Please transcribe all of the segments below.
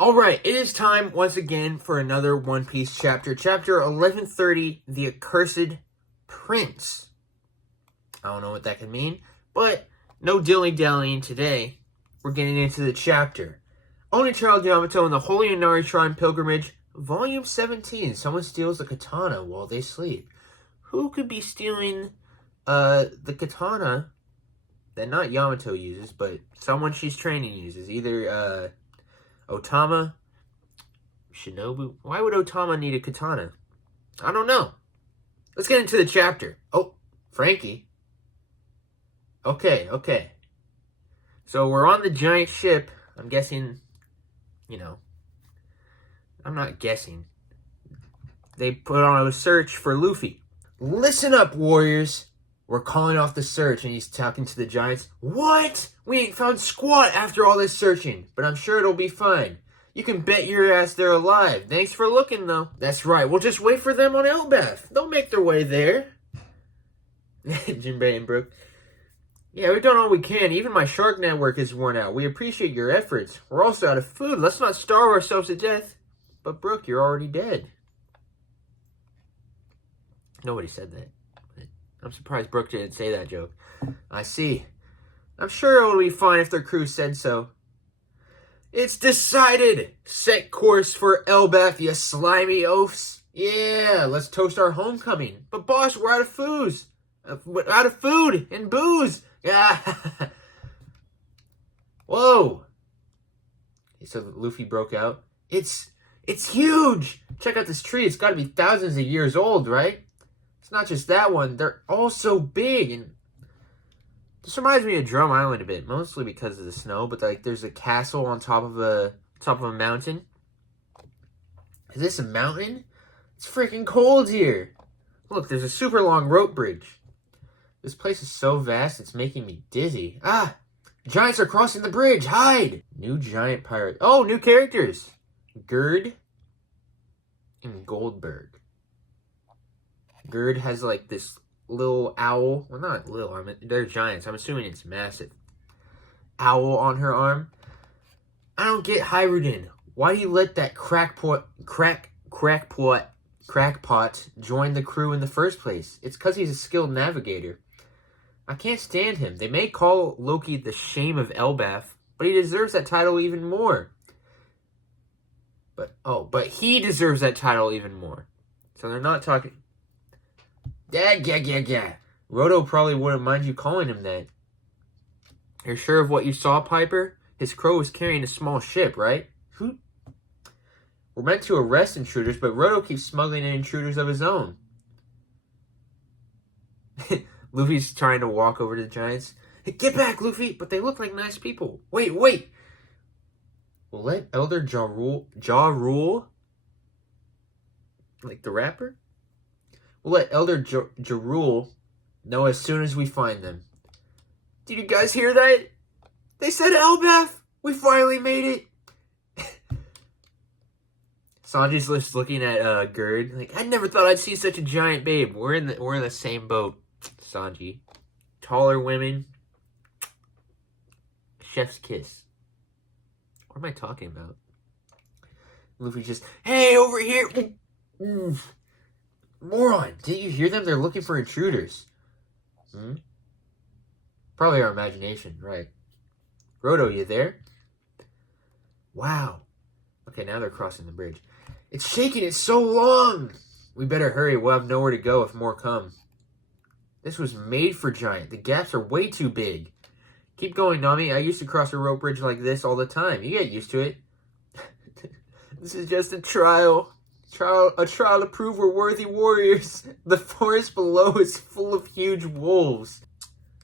Alright, it is time once again for another One Piece chapter. Chapter 1130, The Accursed Prince. I don't know what that can mean, but no dilly-dallying today. We're getting into the chapter. Onichild Yamato and the Holy Inari Shrine Pilgrimage, Volume 17. Someone steals a katana while they sleep. Who could be stealing the katana that not Yamato uses, but someone she's training uses? Either Otama, Shinobu. Why would Otama need a katana? I don't know. Let's get into the chapter. Oh, Frankie. Okay. So we're on the giant ship. I'm guessing, I'm not guessing. They put on a search for Luffy. Listen up, warriors. We're calling off the search, and he's talking to the giants. What? We ain't found squat after all this searching, but I'm sure it'll be fine. You can bet your ass they're alive. Thanks for looking, though. That's right. We'll just wait for them on Elbaf. They'll make their way there. Jinbei and Brook. Yeah, we've done all we can. Even my shark network is worn out. We appreciate your efforts. We're also out of food. Let's not starve ourselves to death. But Brook, you're already dead. Nobody said that. I'm surprised Brook didn't say that joke. I see. I'm sure it'll be fine if their crew said so. It's decided! Set course for Elbaf, you slimy oafs. Yeah, let's toast our homecoming. But boss, we're out of food. Out of food and booze. Yeah. Whoa. So Luffy broke out. It's huge. Check out this tree. It's got to be thousands of years old, right? It's not just that one. They're all so big. And this reminds me of Drum Island a bit, mostly because of the snow. But like, there's a castle on top of a mountain. Is this a mountain? It's freaking cold here. Look, there's a super long rope bridge. This place is so vast, it's making me dizzy. Ah! Giants are crossing the bridge! Hide! New giant pirate. Oh, new characters! Gerd and Goldberg. Gerd has like this little owl. Well, not little. I mean, they're giants. I'm assuming it's massive. Owl on her arm. I don't get Hiruden. Why do you let that crackpot join the crew in the first place? It's because he's a skilled navigator. I can't stand him. They may call Loki the shame of Elbaf, but he deserves that title even more. But he deserves that title even more. So they're not talking. Yeah. Roto probably wouldn't mind you calling him that. You're sure of what you saw, Piper? His crow was carrying a small ship, right? We're meant to arrest intruders, but Roto keeps smuggling in intruders of his own. Luffy's trying to walk over to the giants. Hey, get back, Luffy! But they look like nice people. Wait! We'll let Elder Ja Rule, like the rapper? We'll let Elder Ja Rule know as soon as we find them. Did you guys hear that? They said Elbaf! We finally made it! Sanji's just looking at Gerd. Like, I never thought I'd see such a giant babe. We're in the same boat, Sanji. Taller women. Chef's kiss. What am I talking about? Luffy just, hey, over here! Moron! Didn't you hear them? They're looking for intruders. Probably our imagination, right? Roto, you there? Wow. Okay, now they're crossing the bridge. It's shaking, it's so long! We better hurry, we'll have nowhere to go if more come. This was made for giant. The gaps are way too big. Keep going, Nami. I used to cross a rope bridge like this all the time. You get used to it. This is just a trial. A trial to prove we're worthy warriors. The forest below is full of huge wolves.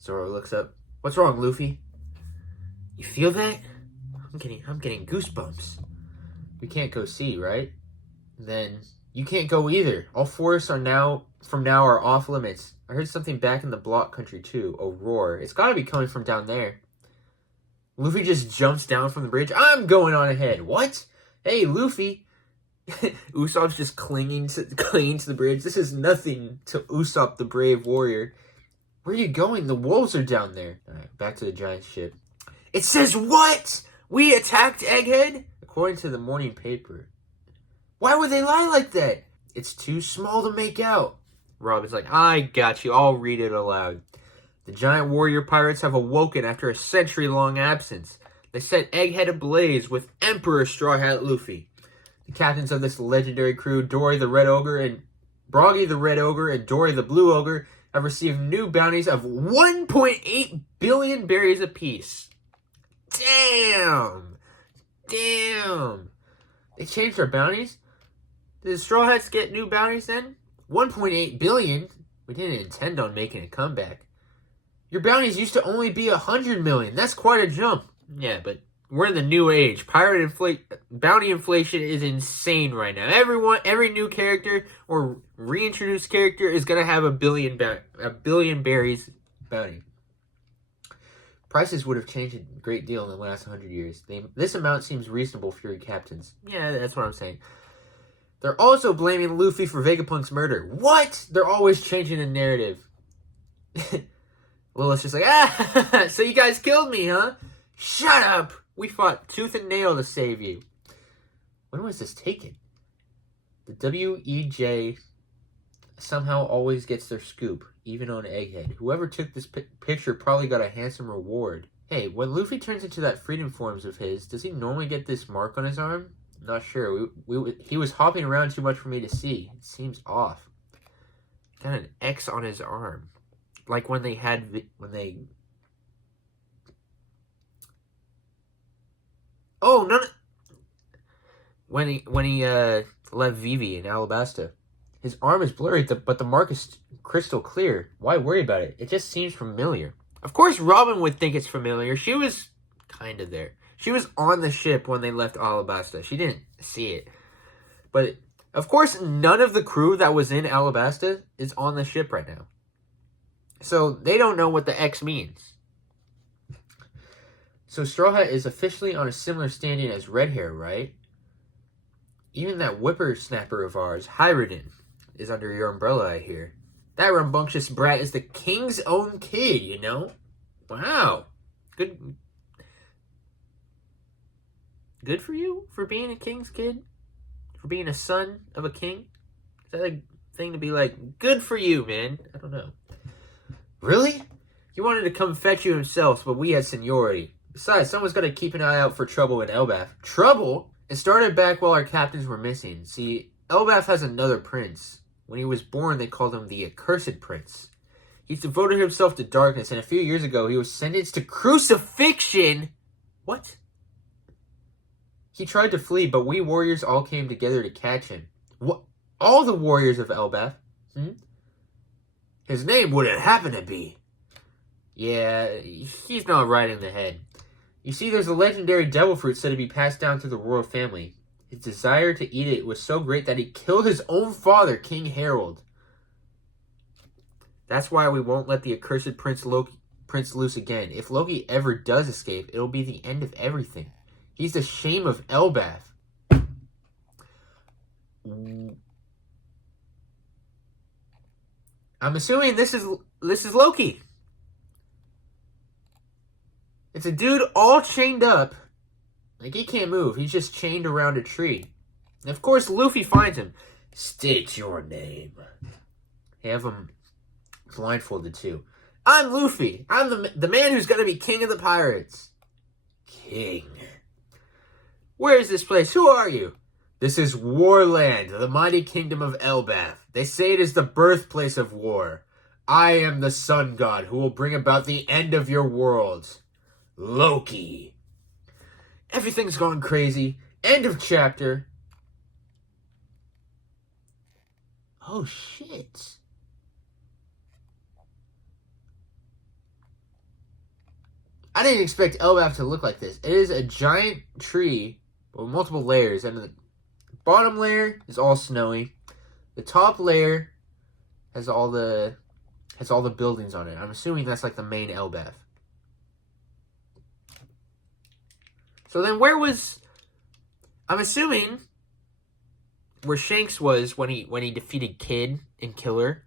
Zoro looks up. What's wrong, Luffy? You feel that? I'm getting goosebumps. We can't go see, right? Then you can't go either. All forests are from now off limits. I heard something back in the block country too. A roar. It's gotta be coming from down there. Luffy just jumps down from the bridge. I'm going on ahead. What? Hey, Luffy. Usopp's just clinging to the bridge. This is nothing to Usopp, the brave warrior. Where are you going? The wolves are down there. Alright, back to the giant ship. It says what? We attacked Egghead? according to the morning paper. Why would they lie like that? It's too small to make out. Robin's like, I got you. I'll read it aloud. The giant warrior pirates have awoken after a century-long absence. They set Egghead ablaze with Emperor Straw Hat Luffy. The captains of this legendary crew, Dory the Red Ogre and Broggy the Red Ogre and Dory the Blue Ogre, have received new bounties of 1.8 billion berries apiece. Damn! They changed their bounties? Did the Straw Hats get new bounties then? 1.8 billion? We didn't intend on making a comeback. Your bounties used to only be 100 million. That's quite a jump. Yeah, but we're in the new age. Bounty inflation is insane right now. Every new character or reintroduced character is gonna have a billion berries bounty. Prices would have changed a great deal in the last 100 years. This amount seems reasonable for your captains. Yeah, that's what I'm saying. They're also blaming Luffy for Vegapunk's murder. What? They're always changing the narrative. Lilith's just like, so you guys killed me, huh? Shut up! We fought tooth and nail to save you. When was this taken? The WEJ somehow always gets their scoop, even on Egghead. Whoever took this picture probably got a handsome reward. Hey, when Luffy turns into that freedom forms of his, does he normally get this mark on his arm? Not sure. He was hopping around too much for me to see. It seems off. Got an X on his arm. Like when they... Oh, no. When he left Vivi in Alabasta. His arm is blurry, but the mark is crystal clear. Why worry about it? It just seems familiar. Of course Robin would think it's familiar. She was kind of there. She was on the ship when they left Alabasta. She didn't see it. But, of course, none of the crew that was in Alabasta is on the ship right now. So, they don't know what the X means. So, Straw Hat is officially on a similar standing as Red Hair, right? Even that whippersnapper of ours, Hyrodin, is under your umbrella, I hear. That rambunctious brat is the king's own kid, you know? Wow. Good for you for being a king's kid? For being a son of a king? Is that a thing to be like, good for you, man? I don't know. Really? He wanted to come fetch you himself, but we had seniority. Besides, someone's got to keep an eye out for trouble in Elbaf. Trouble? It started back while our captains were missing. See, Elbaf has another prince. When he was born, they called him the Accursed Prince. He's devoted himself to darkness, and a few years ago, he was sentenced to crucifixion. What? He tried to flee, but we warriors all came together to catch him. What? All the warriors of Elbaf? His name wouldn't happen to be. Yeah, he's not right in the head. You see, there's a legendary devil fruit said to be passed down to the royal family. His desire to eat it was so great that he killed his own father, King Harold. That's why we won't let the accursed Prince loose again. If Loki ever does escape, it'll be the end of everything. He's the shame of Elbaf. I'm assuming this is Loki. It's a dude all chained up. Like, he can't move. He's just chained around a tree. And of course, Luffy finds him. State your name. They have him blindfolded too. I'm Luffy. I'm the man who's going to be king of the pirates. King. Where is this place? Who are you? This is Warland, the mighty kingdom of Elbaf. They say it is the birthplace of war. I am the sun god who will bring about the end of your world. Loki. Everything's going crazy. End of chapter. Oh, shit. I didn't expect Elbaf to look like this. It is a giant tree with multiple layers, and the bottom layer is all snowy. The top layer has all the buildings on it. I'm assuming that's like the main Elbaf. So then I'm assuming where Shanks was when he defeated Kid and Killer.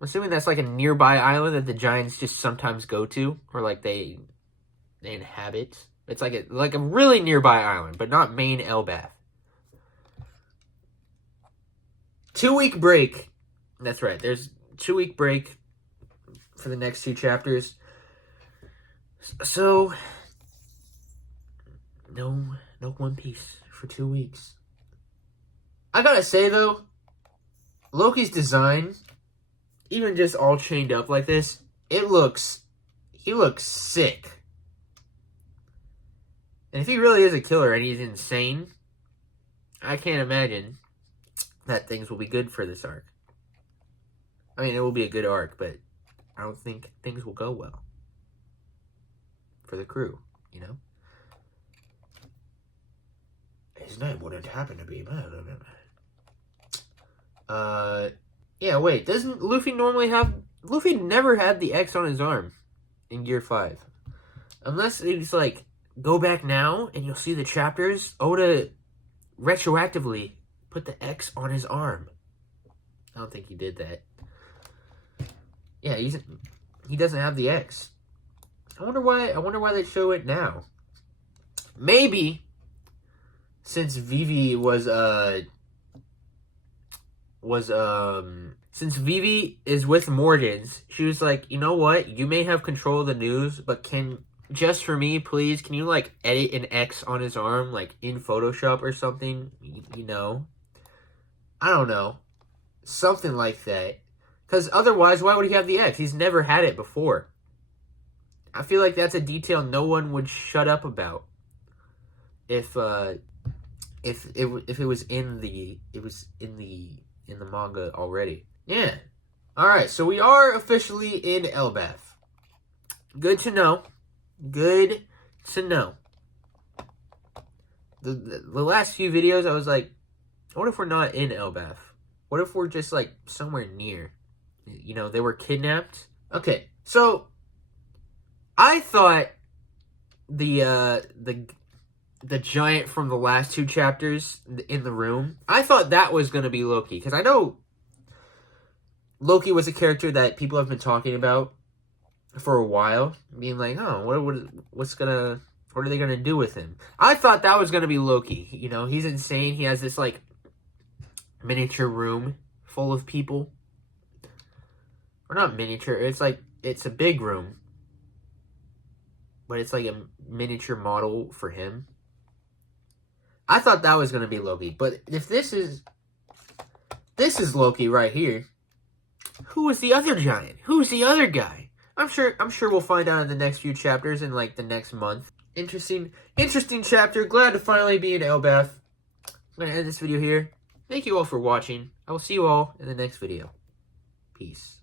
I'm assuming that's like a nearby island that the Giants just sometimes go to, or like they inhabit. It's like a really nearby island, but not main Elbath. 2-week break. That's right. There's 2-week break for the next 2 chapters. So, no One Piece for 2 weeks. I gotta say, though, Loki's design, even just all chained up like this, he looks sick. And if he really is a killer and he's insane, I can't imagine that things will be good for this arc. I mean, it will be a good arc, but I don't think things will go well for the crew, you know? His name wouldn't happen to be... Yeah, wait, doesn't Luffy normally have... Luffy never had the X on his arm in Gear 5. Unless it's like, go back now and you'll see the chapters. Oda retroactively put the X on his arm. I don't think he did that. Yeah, he doesn't have the X. I wonder why they show it now. Maybe since Vivi since Vivi is with Morgans, she was like, you know what? You may have control of the news, but just for me, please, can you like edit an X on his arm, like in Photoshop or something? You know? I don't know. Something like that. Because otherwise, why would he have the X? He's never had it before. I feel like that's a detail no one would shut up about. If it was in the manga already. Yeah. Alright, so we are officially in Elbath. Good to know. Good to know. The last few videos, I was like, what if we're not in Elbath? What if we're just, like, somewhere near? You know, they were kidnapped? Okay, so I thought the giant from the last 2 chapters in the room, I thought that was going to be Loki. Because I know Loki was a character that people have been talking about for a while. Being like, oh, what are they going to do with him? I thought that was going to be Loki. You know, he's insane. He has this, like, miniature room full of people. Or not miniature. It's like, it's a big room. But it's like a miniature model for him. I thought that was going to be Loki. But if this is Loki right here, who is the other giant? Who's the other guy? I'm sure we'll find out in the next few chapters in like the next month. Interesting chapter. Glad to finally be in Elbath. I'm going to end this video here. Thank you all for watching. I will see you all in the next video. Peace.